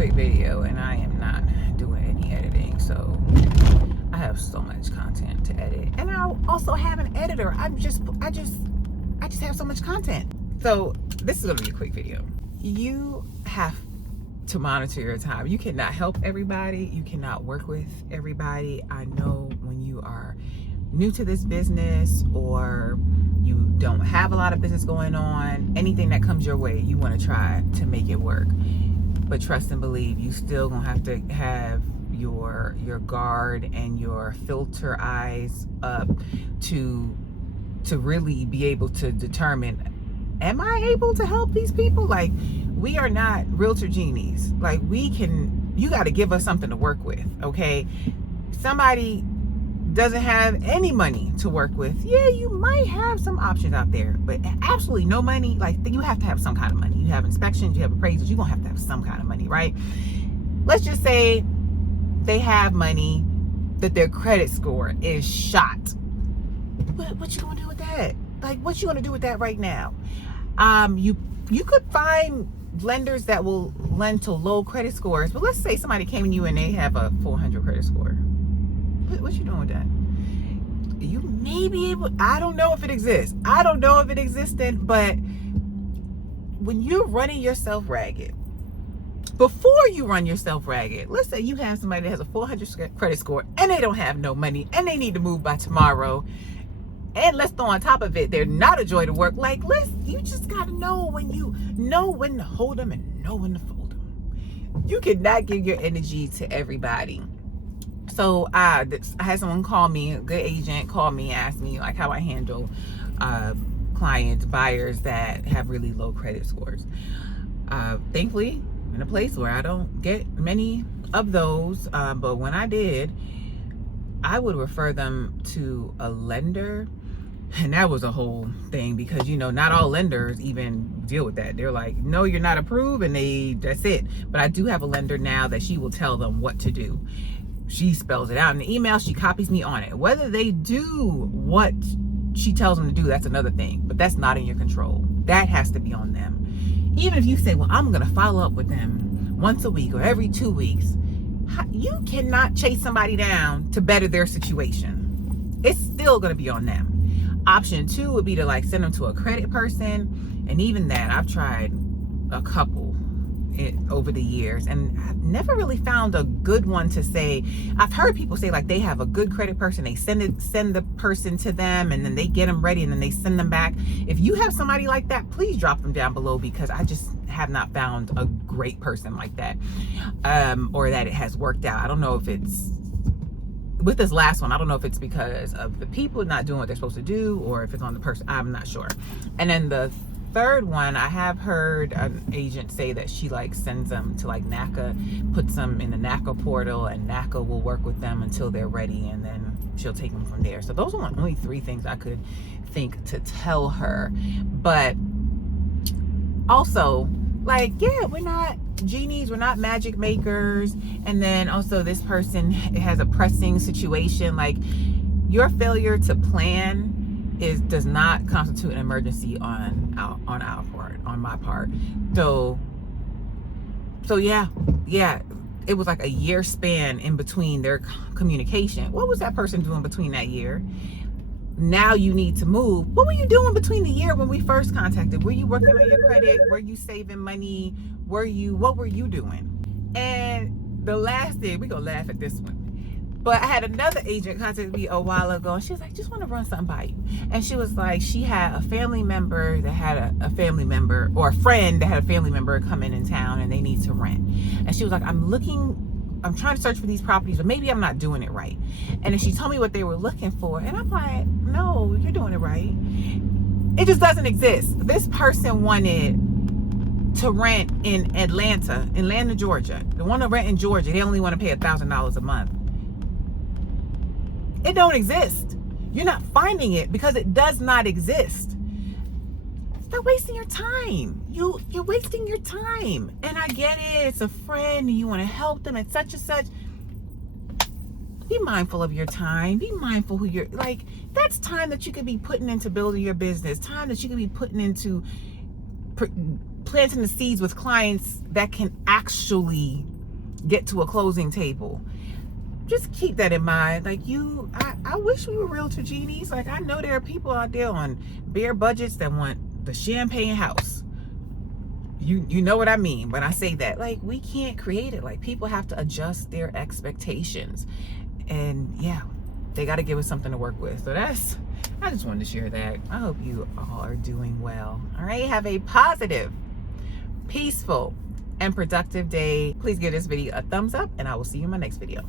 quick video, and I am not doing any editing, so I have so much content to edit, and I also have an editor. I just have so much content. So this is gonna be a quick video. You have to monitor your time. You cannot help everybody. You cannot work with everybody. I know when you are new to this business or you don't have a lot of business going on, anything that comes your way, you want to try to make it work. But trust and believe, you still gonna have to have your guard and your filter eyes up to really be able to determine, am I able to help these people? Like, we are not realtor genies. Like, you got to give us something to work with, okay? Somebody doesn't have any money to work with. Yeah, you might have some options out there, but absolutely no money. Like, you have to have some kind of money. You have inspections, you have appraisals, you're gonna have some kind of money, right? Let's just say they have money, that their credit score is shot. What you gonna do with that? Like, what you gonna do with that right now? You could find lenders that will lend to low credit scores, but let's say somebody came to you and they have a 400 credit score. What you doing with that? You may be able, I don't know if it exists. I don't know if it existed, but when you're running yourself ragged, before you run yourself ragged, let's say you have somebody that has a 400 credit score and they don't have no money and they need to move by tomorrow. And let's throw on top of it, they're not a joy to work. Like, you just gotta know when to hold them and know when to fold them. You cannot give your energy to everybody. So I had someone call me, a good agent called me, asked me like how I handle clients, buyers that have really low credit scores. Thankfully, I'm in a place where I don't get many of those, but when I did, I would refer them to a lender. And that was a whole thing because, not all lenders even deal with that. They're like, no, you're not approved, and that's it. But I do have a lender now that she will tell them what to do. She spells it out in the email. She copies me on it. Whether they do what she tells them to do, that's another thing. But that's not in your control. That has to be on them. Even if you say, well, I'm going to follow up with them once a week or every 2 weeks, you cannot chase somebody down to better their situation. It's still going to be on them. Option 2 would be to send them to a credit person. And even that, I've tried a couple over the years, and I've never really found a good one to say. I've heard people say they have a good credit person, they send the person to them, and then they get them ready and then they send them back. If you have somebody like that, please drop them down below, because I just have not found a great person like that, or that it has worked out. I don't know if it's with this last one, I don't know if it's because of the people not doing what they're supposed to do, or if it's on the person. I'm not sure. And then the third one, I have heard an agent say that she sends them to NACA, puts them in the NACA portal, and NACA will work with them until they're ready, and then she'll take them from there. So those are only 3 things I could think to tell her. But also, yeah, we're not genies, we're not magic makers. And then also, this person has a pressing situation. Your failure to plan does not constitute an emergency on our part, on my part. So yeah, it was a year span in between their communication. What was that person doing between that year? Now you need to move. What were you doing between the year when we first contacted? Were you working on your credit? Were you saving money? What were you doing? And the last thing, we're gonna laugh at this one, but I had another agent contact me a while ago, and she was like, just want to run something by you. And she was like, she had a family member that had a family member, or a friend that had a family member come in town, and they need to rent. And she was like, I'm trying to search for these properties, but maybe I'm not doing it right. And then she told me what they were looking for, and I'm like, no, you're doing it right. It just doesn't exist. This person wanted to rent in Atlanta, Georgia. They want to rent in Georgia. They only want to pay $1,000 a month. It don't exist. You're not finding it because it does not exist. Stop wasting your time. You're wasting your time. And I get it. It's a friend and you want to help them and such and such. Be mindful of your time. Be mindful who you're that's time that you could be putting into building your business. Time that you could be putting into planting the seeds with clients that can actually get to a closing table. Just keep that in mind. Like I wish we were realtor genies. Like, I know there are people out there on bare budgets that want the champagne house. You know what I mean when I say that. Like, we can't create it. Like, people have to adjust their expectations. And yeah, they got to give us something to work with. So I just wanted to share that. I hope you all are doing well. All right, have a positive, peaceful, and productive day. Please give this video a thumbs up, and I will see you in my next video.